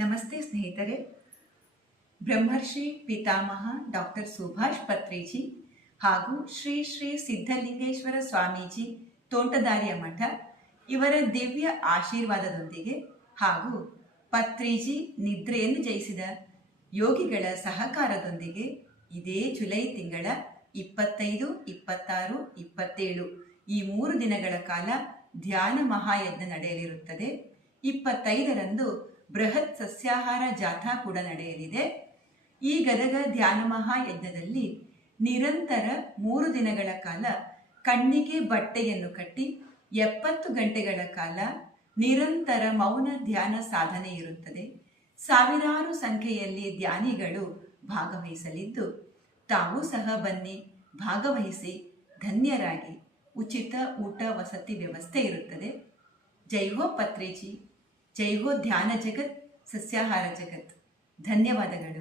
ನಮಸ್ತೆ ಸ್ನೇಹಿತರೆ. ಬ್ರಹ್ಮರ್ಷಿ ಪಿತಾಮಹ ಡಾಕ್ಟರ್ ಸುಭಾಷ್ ಪತ್ರಿಜಿ ಹಾಗೂ ಶ್ರೀ ಶ್ರೀ ಸಿದ್ಧಲಿಂಗೇಶ್ವರ ಸ್ವಾಮೀಜಿ ತೋಂಟದಾರ್ಯ ಮಠ ಇವರ ದಿವ್ಯ ಆಶೀರ್ವಾದದೊಂದಿಗೆ ಹಾಗೂ ಪತ್ರಿಜಿ ನಿದ್ರೆಯನ್ನು ಜಯಿಸಿದ ಯೋಗಿಗಳ ಸಹಕಾರದೊಂದಿಗೆ ಇದೇ ಜುಲೈ ತಿಂಗಳ 25, 26, 27 ಈ 3 ದಿನಗಳ ಕಾಲ ಧ್ಯಾನ ಮಹಾಯಜ್ಞ ನಡೆಯಲಿರುತ್ತದೆ. 25ರಂದು ಬೃಹತ್ ಸಸ್ಯಾಹಾರ ಜಾಥಾ ಕೂಡ ನಡೆಯಲಿದೆ. ಈ ಗದಗ ಧ್ಯಾನ ಮಹಾಯಜ್ಞದಲ್ಲಿ ನಿರಂತರ 3 ದಿನಗಳ ಕಾಲ ಕಣ್ಣಿಗೆ ಬಟ್ಟೆಯನ್ನು ಕಟ್ಟಿ 70 ಗಂಟೆಗಳ ಕಾಲ ನಿರಂತರ ಮೌನ ಧ್ಯಾನ ಸಾಧನೆ ಇರುತ್ತದೆ. ಸಾವಿರಾರು ಸಂಖ್ಯೆಯಲ್ಲಿ ಧ್ಯಾನಿಗಳು ಭಾಗವಹಿಸಲಿದ್ದು, ತಾವೂ ಸಹ ಬನ್ನಿ, ಭಾಗವಹಿಸಿ, ಧನ್ಯರಾಗಿ. ಉಚಿತ ಊಟ ವಸತಿ ವ್ಯವಸ್ಥೆ ಇರುತ್ತದೆ. ಜೈ ಹೋ ಪತ್ರಿಜಿ, ಜೈ ಹೋ ಧ್ಯಾನ ಜಗತ್, ಸಸ್ಯಾಹಾರ ಜಗತ್. ಧನ್ಯವಾದಗಳು.